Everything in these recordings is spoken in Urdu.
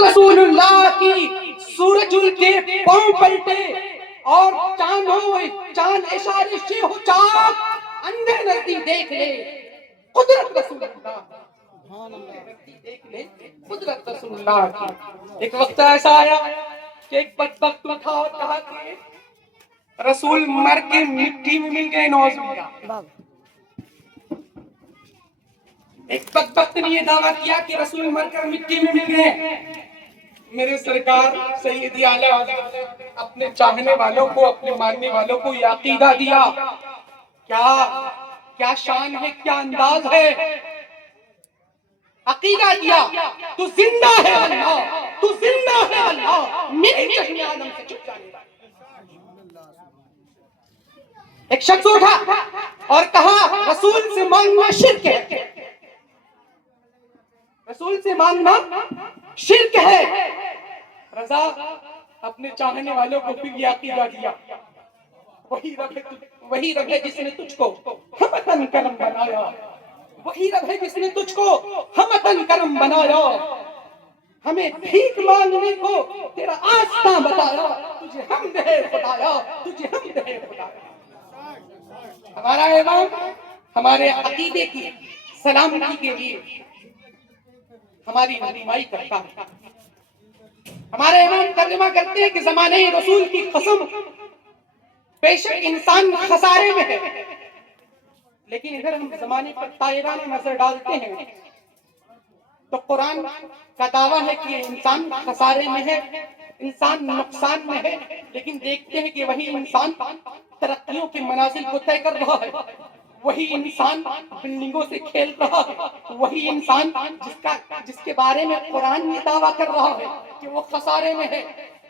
رسول اللہ کی سورج ان کے پاؤں پلٹے اور چاند اشارے سے ہو چاک اندھے نزدیک دیکھ لے قدرت رسول اللہ دیکھ لے قدرت رسول اللہ کی. ایک وقت ایسا آیا کہ ایک بدبخت اٹھا اور کہا کہ رسول مر کے مٹی میں مل گئے. نعوذ باللہ. ایک بدبخت نے یہ دعویٰ کیا کہ رسول مر کر مٹی میں مل گئے. میرے سرکار سیدی اعلیٰ حضرت اپنے چاہنے والوں کو اپنے ماننے والوں کو یہ عقیدہ دیا. کیا شان ہے, کیا انداز ہے. عقیدہ دیا تو زندہ ہے اللہ, تو زندہ ہے اللہ, میری چشم عالم سے چھپ جانے والا. ایک شخص اٹھا اور کہا رسول سے مانگنا شرک ہے, رسول سے مانگنا شرک ہے. رضا اپنے چاہنے والوں کو پھر یہ عقیدہ دیا, وہی رب ہے جس نے تجھ کو ہمتن کرم بنایا, وہی رب ہے جس نے تجھ کو ہمتن کرم بنایا, ہمیں بھیک مانگنے کو تیرا آستاں بتایا, تجھے حمد ہے خدایا, تجھے حمد ہے خدایا. ہمارا امام ہمارے عقیدے کی سلامتی کے لیے ہماری رہنمائی کرتا ہے. ہمارے امام ترجمہ کرتے ہیں کہ زمانے رسول کی قسم, بے شک انسان خسارے میں ہے, لیکن اگر ہم زمانے پر طائرانہ نظر ڈالتے ہیں تو قرآن کا دعویٰ ہے کہ انسان خسارے میں ہے, انسان نقصان میں ہے, لیکن دیکھتے ہیں کہ وہی انسان ترقیوں کے منازل کو طے کر رہا ہے, وہی انسان بلڈنگوں سے کھیل رہا ہے, وہی انسان جس کے بارے میں قرآن یہ دعویٰ کر رہا ہے کہ وہ خسارے میں ہے,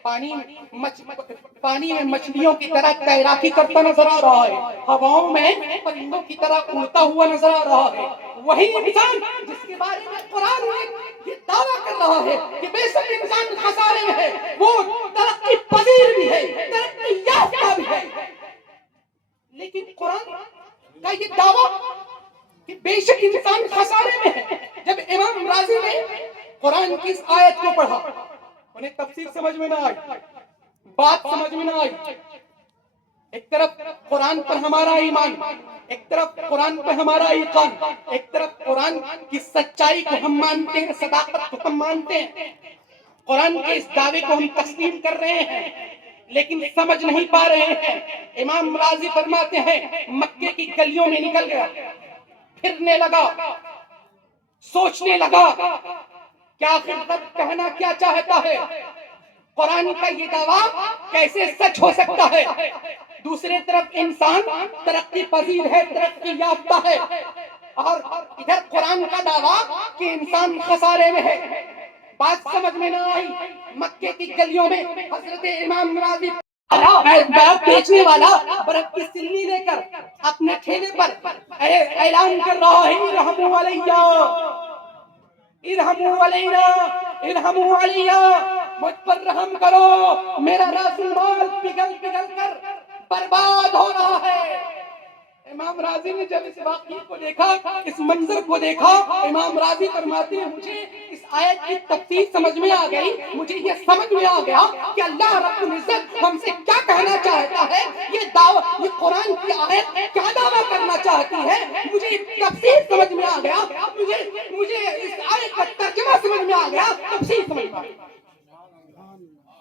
پانی میں مچھلیوں کی طرح تیراکی کرتا نظر آ رہا ہے, ہواؤں میں پرندوں کی طرح اڑتا ہوا نظر آ رہا ہے, وہی انسان جس کے بارے میں قرآن یہ دعویٰ کر رہا ہے کہ بے شک انسان خسارے میں ہے, وہ ترقی پذیر بھی ہے, ترقی یافتہ بھی ہے. لیکن قرآن کا یہ دعویٰ کہ بے شک انسان خسارے میں ہے, جب امام راضی نے قرآن کی اس آیت کو پڑھا, انہیں تفسیر سمجھ میں نہ آئی, بات سمجھ میں نہ آئی. ایک طرف قرآن پر ہمارا ایمان, ایک طرف قرآن پر ہمارا ایقان, ایک طرف قرآن کی سچائی کو ہم مانتے ہیں, صداقت کو ہم مانتے ہیں, قرآن کے اس دعوے کو ہم تسلیم کر رہے ہیں, لیکن سمجھ نہیں پا رہے ہیں. امام راضی فرماتے ہیں مکے کی گلیوں میں نکل گیا, پھرنے لگا, سوچنے لگا کہ آخر رب کہنا کیا چاہتا ہے, قرآن کا یہ دعویٰ کیسے سچ ہو سکتا ہے. دوسرے طرف انسان ترقی پذیر ہے, ترقی یافتہ ہے, اور ادھر قرآن کا دعویٰ کہ انسان خسارے میں ہے. بات سمجھ میں نہ آئی. مکے کی گلیوں میں حضرت امام راضی برف بیچنے والا برف کی سلنی لے کر اپنے ٹھیلے پر اعلان کر رہا ہے ارحموا علیہ, ارحموا علیہ, ارحموا علیہ, مجھ پر رحم کرو, میرا راس المال پگھل پگھل کر برباد ہو رہا ہے. امام راضی نے جب اس واقعے کو دیکھا, اس منظر کو دیکھا, امام راضی فرماتے ہیں مجھے اس آیت کی تفسیر سمجھ میں آ گئی, مجھے یہ سمجھ میں آ گیا کہ اللہ رب العزت ہم سے کیا کہنا چاہتا ہے, یہ قرآن کی آیت کیا دعویٰ کرنا چاہتی ہے. مجھے تفسیر سمجھ میں آ گیا, مجھے اس آیت کا ترجمہ سمجھ میں آ گیا, تفسیر سمجھ میں آ گیا.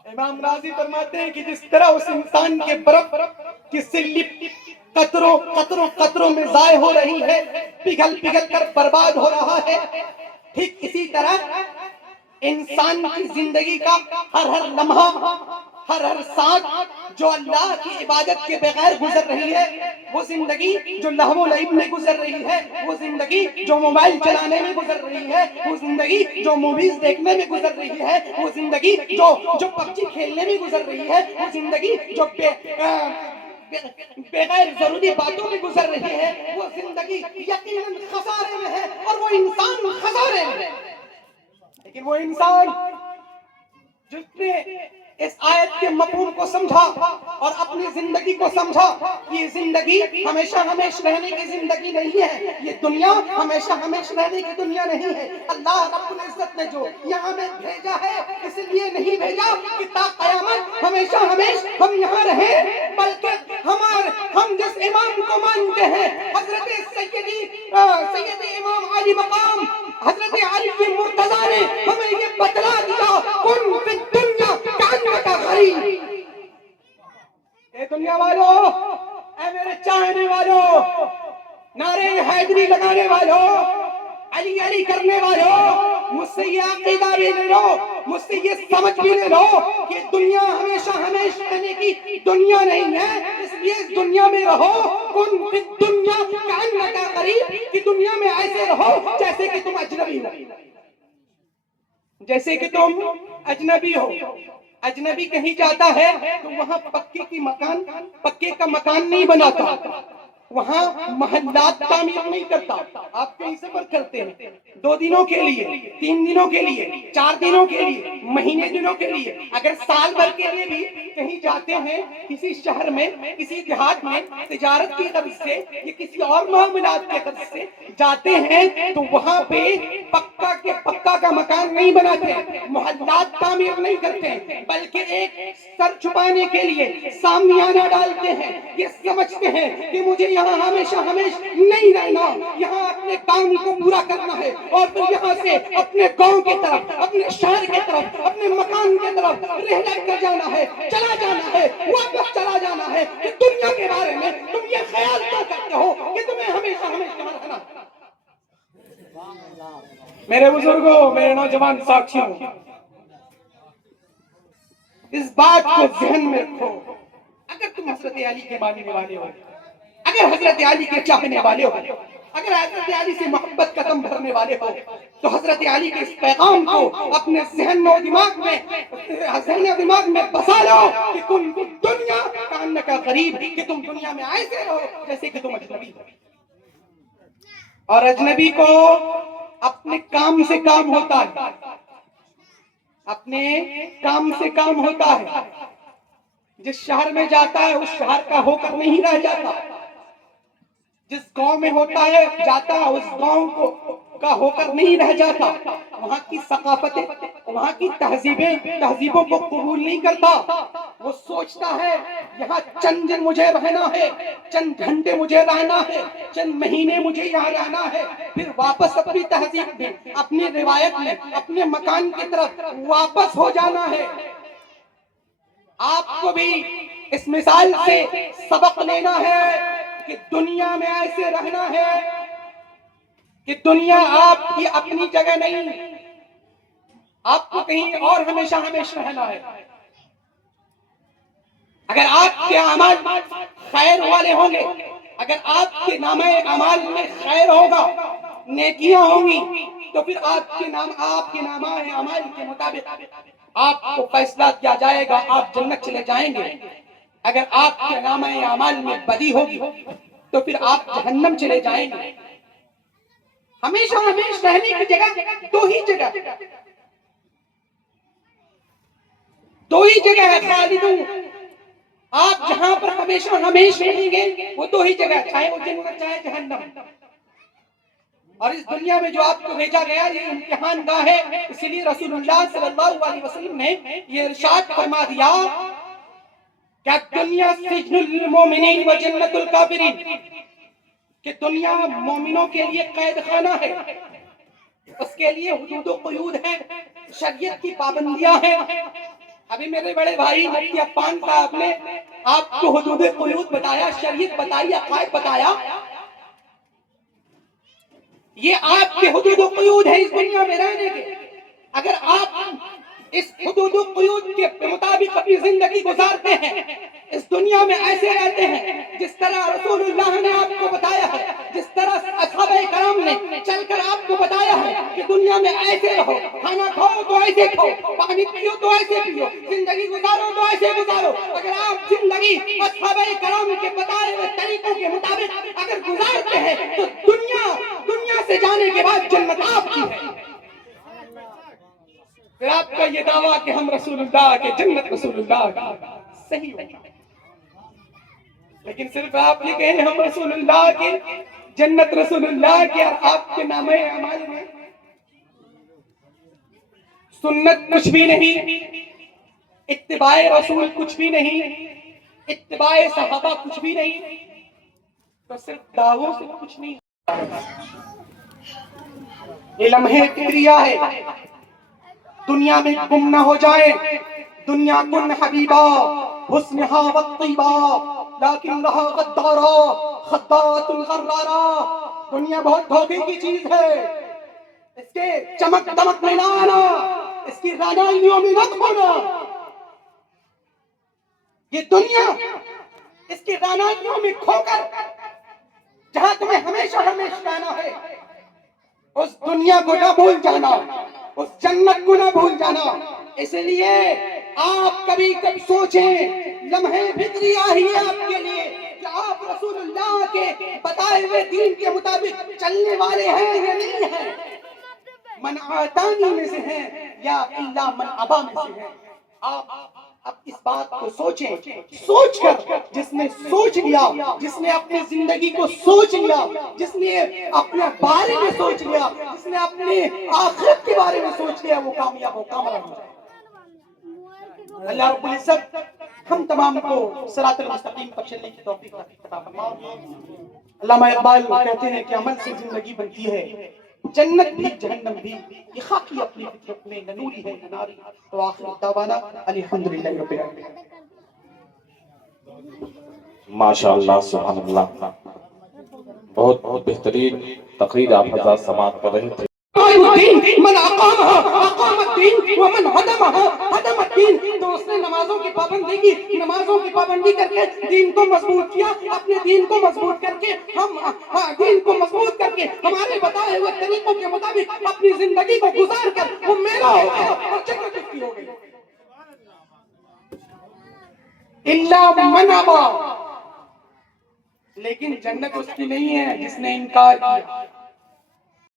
امام راضی فرماتے ہیں کہ جس طرح اس انسان کے برف کی سلی قطروں میں ضائع ہو رہی ہے, پگھل پگھل کر برباد ہو رہا ہے, ٹھیک اسی طرح انسان کی زندگی کا ہر لمحہ, ہر سانس جو اللہ کی عبادت کے بغیر گزر رہی ہے, وہ زندگی جو لہو و لعب میں گزر رہی ہے, وہ زندگی جو موبائل چلانے میں گزر رہی ہے, وہ زندگی جو موویز دیکھنے میں گزر رہی ہے, وہ زندگی جو پب جی کھیلنے میں گزر رہی ہے, وہ زندگی جو بغیر ضروری باتوں میں گزر رہی ہے, وہ زندگی یقیناً خسارے میں ہے, اور وہ انسان خسارے میں ہے. لیکن وہ انسان جس نے اس آیت کے مفہوم کو سمجھا اور اپنی زندگی کو سمجھا, یہ زندگی ہمیشہ ہمیشہ رہنے کی زندگی نہیں ہے, یہ دنیا ہمیشہ ہمیشہ رہنے کی دنیا نہیں ہے. اللہ رب العزت نے جو یہاں میں بھیجا ہے, ہمیشہ ہم یہاں رہیں، بلکہ ہم جس امام کو مانتے ہیں حضرت سید امام علی مقام حضرت علی مرتضیٰ نے ہمیں یہ بتلا دیا، کن فی الدنیا کانک غریب۔ اے دنیا والو، اے میرے چاہنے والو، نعرے حیدری لگانے والو، علی علی کرنے والو، مجھ سے یہ عقیدہ بھی لے لو، مجھ سے یہ سمجھ بھی لے لو کہ دنیا ہمیشہ رہنے کی دنیا نہیں ہے، اس لیے اس دنیا میں رہو، کن فی الدنیا کانک غریب، کہ دنیا میں ایسے رہو جیسے کہ تم اجنبی ہو، جیسے کہ تم اجنبی ہو۔ اجنبی کہیں جاتا ہے تو وہاں پکے کا مکان نہیں بناتا، وہاں محلات تعمیر نہیں کرتا۔ آپ کہیں سفر کرتے ہیں 2 دنوں کے لیے، 3 دنوں کے لیے، 4 دنوں کے لیے، مہینے دنوں کے لیے، اگر سال بھر کے لیے بھی کہیں جاتے ہیں، کسی شہر میں، کسی دیہات میں تجارت کی غرض سے یا کسی اور معاملات کی غرض سے جاتے ہیں، تو وہاں پہ پکا کا مکان نہیں بناتے، محلات تعمیر نہیں کرتے، بلکہ ایک سر چھپانے کے لیے سامیانہ ڈالتے ہیں۔ یہ سمجھتے ہیں کہ مجھے یہاں ہمیشہ نہیں رہنا، یہاں اپنے کام کو پورا کرنا ہے، اور پھر یہاں سے اپنے گاؤں کی طرف، اپنے شہر کی طرف، اپنے مکان کی طرف رحلت کر جانا ہے، چلا جانا ہے، واپس چلا جانا ہے۔ کہ دنیا کے بارے میں تم یہ خیال کیا کرتے ہو کہ تمہیں ہمیشہ رہنا؟ میرے بزرگوں، میرے نوجوان ساتھیوں، اس بات کو ذہن میں رکھو، اگر تم حضرت علی کے ماننے والے ہو، اگر حضرت علی کے چاہنے والے ہو، اگر حضرت علی سے محبت کا دم بھرنے والے ہو، تو حضرت علی کے اس پیغام کو اپنے ذہن و دماغ میں بسا لو کہ کن فی الدنیا کانک غریب، کہ تم دنیا میں ایسے رہو جیسے کہ تم اجنبی ہو۔ اور اجنبی کو اپنے کام سے کام ہوتا ہے، اپنے کام سے کام ہوتا ہے، جس شہر میں جاتا ہے اس شہر کا ہو کر نہیں رہ جاتا، جس گاؤں میں ہوتا ہے جاتا ہے اس گاؤں کا ہو کر نہیں رہ جاتا، وہاں کی ثقافتیں، وہاں کی تہذیبوں کو قبول نہیں کرتا۔ وہ سوچتا ہے یہاں چند دن مجھے رہنا ہے، چند گھنٹے مجھے رہنا ہے، چند مہینے مجھے یہاں رہنا ہے، پھر واپس اپنی تہذیب میں، اپنی روایت میں، اپنے مکان کی طرف واپس ہو جانا ہے۔ آپ کو بھی اس مثال سے سبق لینا ہے کہ دنیا میں ایسے رہنا ہے کہ دنیا آپ کی اپنی جگہ نہیں، آپ کو کہیں اور ہمیشہ رہنا ہے۔ اگر آپ کے اعمال خیر والے ہوں گے، اگر آپ کے نامہ اعمال میں خیر ہوگا، نیکیاں ہوں گی، تو پھر آپ کے نامہ اعمال کے مطابق آپ کو فیصلہ کیا جائے گا، آپ جنت چلے جائیں گے۔ اگر آپ کے نامہ اعمال میں بدی ہوگی تو پھر آپ جہنم چلے جائیں گے۔ ہمیشہ رہنے کی جگہ دو ہی جگہ ہے خالدون، آپ جہاں پر ہمیشہ رہیں گے وہ دو ہی جگہ، چاہے وہ جنت چاہے جہنم۔ اور اس دنیا میں جو آپ کو بھیجا گیا یہ امتحان گاہ ہے، اسی لیے رسول اللہ صلی اللہ علیہ وسلم نے یہ ارشاد فرما دیا کہ دنیا سجن المومنین و جنت الکافرین، کہ دنیا مومنوں کے لیے قید خانہ ہے، اس کے لیے حدود و قیود ہیں، شریعت کی پابندیاں ہیں۔ ابھی میرے بڑے بھائی مفتی عفان صاحب نے آپ کو حدود قیود بتایا، شریعت بتائی، عقائد بتایا۔ یہ آپ کے حدود و قیود ہیں اس دنیا میں رہنے کے۔ اگر آپ اس حدود و قیود کے مطابق اپنی زندگی گزارتے ہیں، اس دنیا میں ایسے رہتے ہیں جس طرح رسول اللہ نے آپ کو بتایا ہے، جس طرح اصحابہ کرام نے چل کر آپ کو بتایا ہے کہ دنیا میں ایسے رہو، کھانا کھاؤ تو ایسے کھاؤ، پانی پیو تو ایسے پیو، زندگی گزارو تو ایسے گزارو۔ اگر آپ زندگی اصحابہ کرام کے بتائے ہوئے طریقوں کے مطابق اگر گزارتے ہیں تو دنیا سے جانے کے بعد جنت آپ کی ہے۔ پھر آپ کا یہ دعویٰ کہ ہم رسول اللہ کے، جنت رسول اللہ کی، صحیح ہوگا، لیکن صرف آپ یہ کہیں ہم رسول اللہ کے، جنت رسول اللہ کے، اور آپ کے نامہ اعمال میں سنت کچھ بھی نہیں، اتباع رسول کچھ بھی نہیں، اتباع صحابہ کچھ بھی نہیں، تو صرف دعووں سے کچھ نہیں. یہ لمحے فکریہ ہے، دنیا میں گم نہ ہو جائیں. دنیا کن حبیبا حسنہا والطیبا لیکنہا غدارا خداۃ الغرارا. دنیا بہت دھوکے کی چیز ہے، اس کے چمک دمک میں نہ آنا، اس کی رعنائیوں میں نہ کھونا. یہ دنیا اس کی رعنائیوں میں کھو کر جہاں تمہیں ہمیشہ ہمیشہ جانا ہے، اس دنیا کو نہ بھول جانا، اس جنت کو نہ بھول جانا. اس لیے آپ کبھی کبھی سوچیں، لمحے فکری آئی ہے آپ کے لیے کہ آپ رسول اللہ کے بتائے ہوئے دین کے مطابق چلنے والے ہیں یا نہیں ہیں، من آتانی میں سے ہیں یا الا من ابا میں سے ہیں. آپ اب اس بات کو سوچیں، سوچ کر جس نے سوچ لیا، جس نے اپنی زندگی کو سوچ لیا، جس نے اپنے بارے میں سوچ لیا، جس نے اپنے آخرت کے بارے میں سوچ لیا، وہ کامیاب ہو کامیاب ہو. اللہ رب العزت ہم تمام کو صراط المستقیم پر چلنے کی توفیق عطا فرمائے. علامہ اقبال کہتے ہیں کہ عمل سے زندگی بنتی ہے، جنت بھی جہنم بھی، یہ خاکی اپنی فطرت میں نہ نوری ہے نہ ناری. تو آخر دعوانا الحمدللہ رب العالمین. ماشاءاللہ سبحان اللہ، بہت بہترین تقریر آپ حضرات سماعت کر رہے تھے. الدین من اقامها اقام الدین ومن هدمها هدم الدین. تو اس نے نمازوں کی پابندی کی، نمازوں کی پابندی کر کے دین کو مضبوط کیا. اپنے دین کو مضبوط کر کے ہم دین کو مضبوط کر کے ہمارے بتائے ہوئے طریقوں کے مطابق اپنی زندگی کو گزار کر وہ میرا ہو گیا اور جنت اس کی ہو گئی. الا من ابا، لیکن جنت اس کی نہیں ہے جس نے انکار کیا.